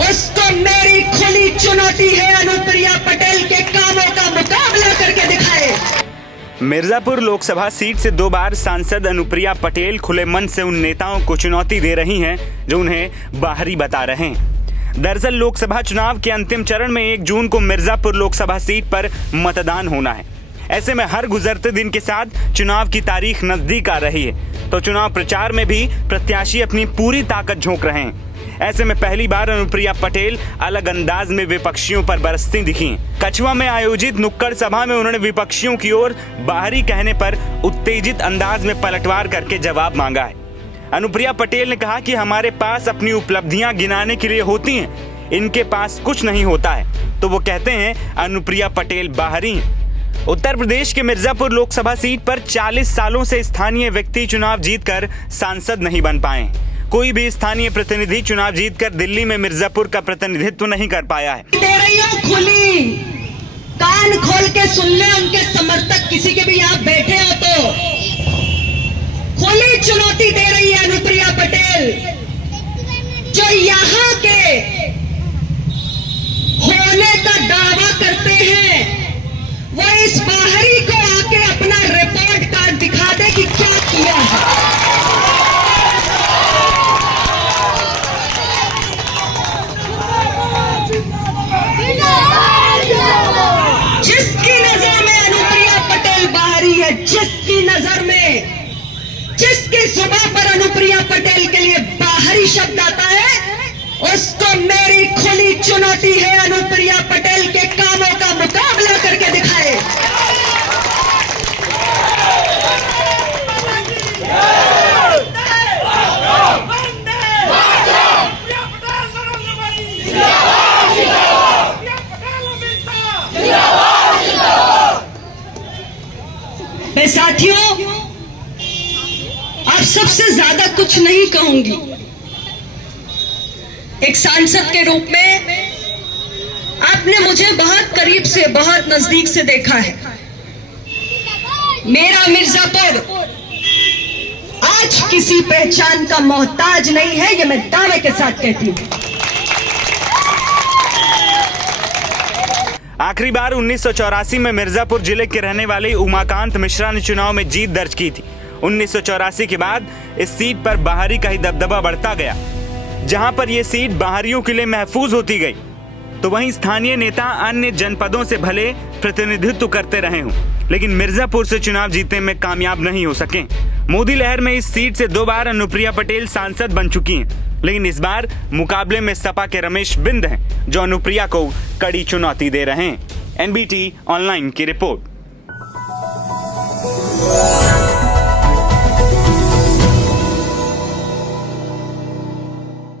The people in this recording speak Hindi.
उसको मेरी खुली चुनौती है, अनुप्रिया पटेल के कामों का मुकाबला करके दिखाए। मिर्जापुर लोकसभा सीट से 2 बार सांसद अनुप्रिया पटेल खुले मन से उन नेताओं को चुनौती दे रही हैं जो उन्हें बाहरी बता रहे हैं। दरअसल लोकसभा चुनाव के अंतिम चरण में 1 जून को मिर्जापुर लोकसभा सीट पर मतदान होना है। ऐसे में हर गुजरते दिन के साथ चुनाव की तारीख नजदीक आ रही है, तो चुनाव प्रचार में भी प्रत्याशी अपनी पूरी ताकत झोंक रहे हैं। ऐसे में पहली बार अनुप्रिया पटेल अलग अंदाज में विपक्षियों पर बरसती दिखी। कछुआ में आयोजित नुक्कड़ सभा में उन्होंने विपक्षियों की ओर बाहरी कहने पर उत्तेजित अंदाज में पलटवार करके जवाब मांगा है। अनुप्रिया पटेल ने कहा कि हमारे पास अपनी उपलब्धियां गिनाने के लिए होती हैं, इनके पास कुछ नहीं होता है, तो वो कहते हैं अनुप्रिया पटेल बाहरी। उत्तर प्रदेश के मिर्जापुर लोकसभा सीट पर 40 सालों से स्थानीय व्यक्ति चुनाव जीतकर सांसद नहीं बन पाए। कोई भी स्थानीय प्रतिनिधि चुनाव जीतकर दिल्ली में मिर्जापुर का प्रतिनिधित्व नहीं कर पाया है। दे रही हूं खुली, कान खोल के सुन ले, उनके समर्थक किसी के भी यहाँ बैठे हो तो खुली चुनौती दे रही है अनुप्रिया पटेल। जो यहाँ के होने का दावा करते हैं वो इस बाहरी को आके अपना रिपोर्ट कार्ड दिखा दे कि क्या किया है। जिसकी नजर में अनुप्रिया पटेल बाहरी है, जिसकी नजर में, जिसकी जुबान पर अनुप्रिया पटेल के लिए बाहरी शब्द आता है, उसको मेरी खुली चुनौती है, अनुप्रिया पटेल के कामों का मुकाबला करके दिखाए। मैं साथियों आप सबसे ज्यादा कुछ नहीं कहूंगी। एक सांसद के रूप में आपने मुझे बहुत करीब से, बहुत नजदीक से देखा है। मेरा मिर्जापुर आज किसी पहचान का मोहताज नहीं है, ये मैं दावे के साथ कहती हूं। आखिरी बार 1984 में मिर्जापुर जिले के रहने वाले उमाकांत मिश्रा ने चुनाव में जीत दर्ज की थी। 1984 के बाद इस सीट पर बाहरी का ही दबदबा बढ़ता गया। जहां पर यह सीट बाहरियों के लिए महफूज होती गई, तो वहीं स्थानीय नेता अन्य जनपदों से भले प्रतिनिधित्व करते रहे हों, लेकिन मिर्जापुर से चुनाव जीतने में कामयाब नहीं हो सके। मोदी लहर में इस सीट से 2 बार अनुप्रिया पटेल सांसद बन चुकी हैं, लेकिन इस बार मुकाबले में सपा के रमेश बिंद हैं, जो अनुप्रिया को कड़ी चुनौती दे रहे हैं। NBT ऑनलाइन की रिपोर्ट।